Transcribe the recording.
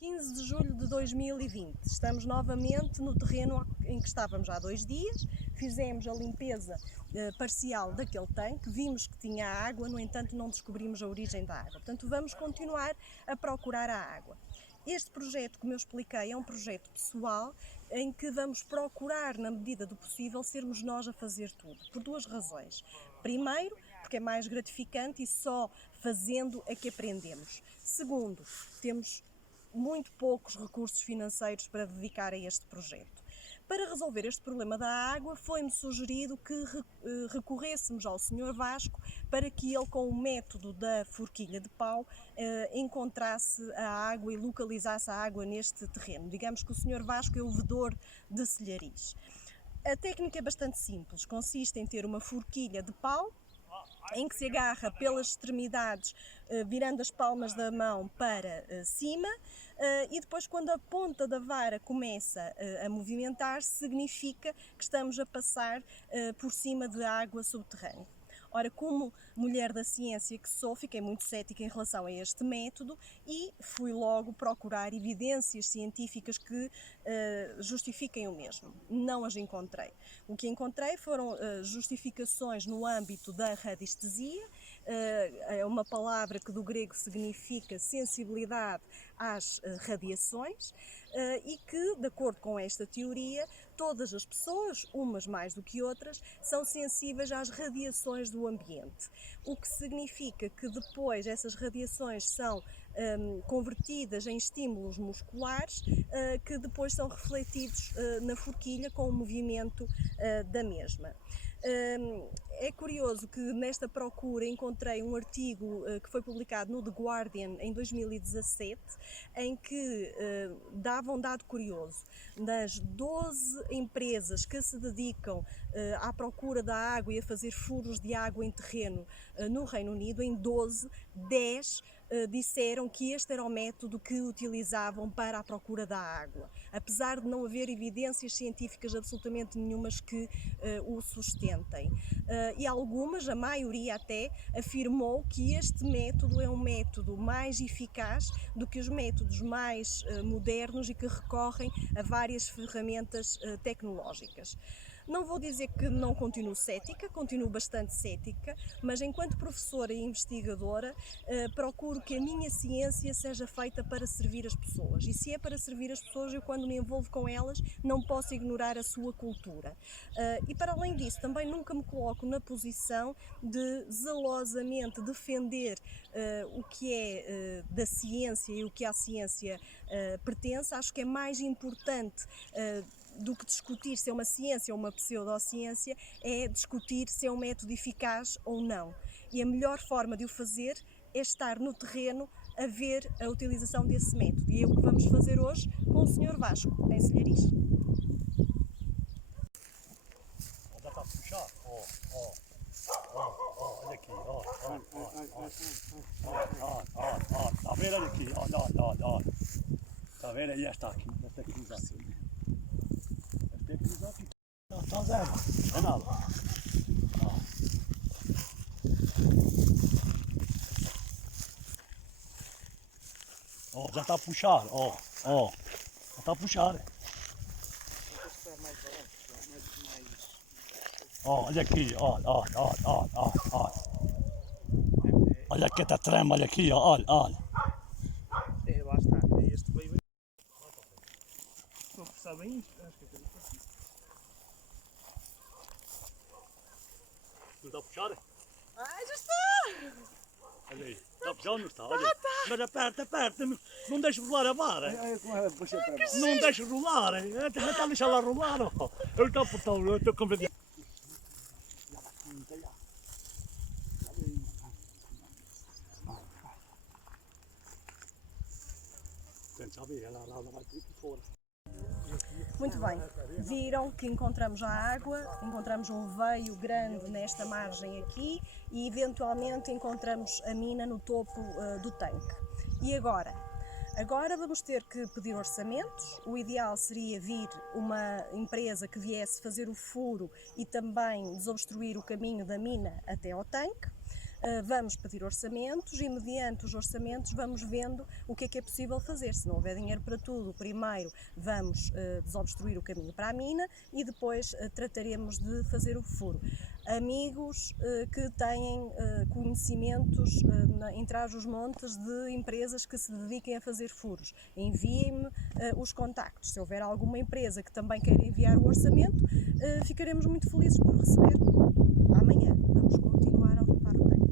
15 de julho de 2020. Estamos novamente no terreno em que estávamos há 2 dias. Fizemos a limpeza parcial daquele tanque, vimos que tinha água, no entanto não descobrimos a origem da água. Portanto, vamos continuar a procurar a água. Este projeto, como eu expliquei, é um projeto pessoal em que vamos procurar, na medida do possível, sermos nós a fazer tudo, por 2 razões. Primeiro, porque é mais gratificante e só fazendo é que aprendemos. Segundo, temos muito poucos recursos financeiros para dedicar a este projeto. Para resolver este problema da água, foi-me sugerido que recorrêssemos ao Sr. Vasco para que ele, com o método da forquilha de pau, encontrasse a água e localizasse a água neste terreno. Digamos que o Sr. Vasco é o vedor de Celhariz. A técnica é bastante simples, consiste em ter uma forquilha de pau, em que se agarra pelas extremidades, virando as palmas da mão para cima, e depois, quando a ponta da vara começa a movimentar-se, significa que estamos a passar por cima de água subterrânea. Ora, como mulher da ciência que sou, fiquei muito cética em relação a este método e fui logo procurar evidências científicas que justifiquem o mesmo. Não as encontrei. O que encontrei foram justificações no âmbito da radiestesia, é uma palavra que do grego significa sensibilidade às radiações, e que, de acordo com esta teoria, todas as pessoas, umas mais do que outras, são sensíveis às radiações do ambiente, o que significa que depois essas radiações são convertidas em estímulos musculares que depois são refletidos na forquilha com o movimento da mesma. É curioso que nesta procura encontrei um artigo que foi publicado no The Guardian em 2017, em que dava um dado curioso. Das 12 empresas que se dedicam à procura da água e a fazer furos de água em terreno no Reino Unido, em 12, 10 disseram que este era o método que utilizavam para a procura da água, apesar de não haver evidências científicas absolutamente nenhumas que o sustentem. E algumas, a maioria até, afirmou que este método é um método mais eficaz do que os métodos mais modernos e que recorrem a várias ferramentas tecnológicas. Não vou dizer que não continuo cética, continuo bastante cética, mas enquanto professora e investigadora procuro que a minha ciência seja feita para servir as pessoas. E se é para servir as pessoas, eu, quando me envolvo com elas, não posso ignorar a sua cultura. E para além disso, também nunca me coloco na posição de zelosamente defender o que é da ciência e o que à ciência pertence. Acho que é mais importante do que discutir se é uma ciência ou uma pseudociência, é discutir se é um método eficaz ou não. E a melhor forma de o fazer é estar no terreno a ver a utilização desse método. E é o que vamos fazer hoje com o Sr. Vasco, em Celhariz. Dá para puxar? Olha aqui, tá vendo olha aqui, ó. Tá vendo aí esta aqui, esta aqui já assim. Tá zero, não é nada. Ó, já tá puxado, ó. Já tá puxado. Ó, olha aqui, ó. Olha aqui, tá trema, olha aqui, ó, olha. É, lá está, é este veio. Estou a forçar bem isto? Acho que é para aqui. Não está a puxar? Ai, já está! Olha aí, está a puxar ou não está? Olha aí. Mas aperta, não deixa rolar a vara. Não deixa rolar, está a deixar lá rolar, ó. Eu estou compreendendo. Muito bem, viram que encontramos a água, encontramos um veio grande nesta margem aqui e eventualmente encontramos a mina no topo do tanque. E agora? Agora vamos ter que pedir orçamentos. O ideal seria vir uma empresa que viesse fazer o furo e também desobstruir o caminho da mina até ao tanque. Vamos pedir orçamentos e, mediante os orçamentos, vamos vendo o que é possível fazer. Se não houver dinheiro para tudo, primeiro vamos desobstruir o caminho para a mina e depois trataremos de fazer o furo. Amigos que têm conhecimentos em Trás-os-Montes de empresas que se dediquem a fazer furos, enviem-me os contactos. Se houver alguma empresa que também queira enviar o orçamento, ficaremos muito felizes por receber. Amanhã vamos continuar a limpar o tanque.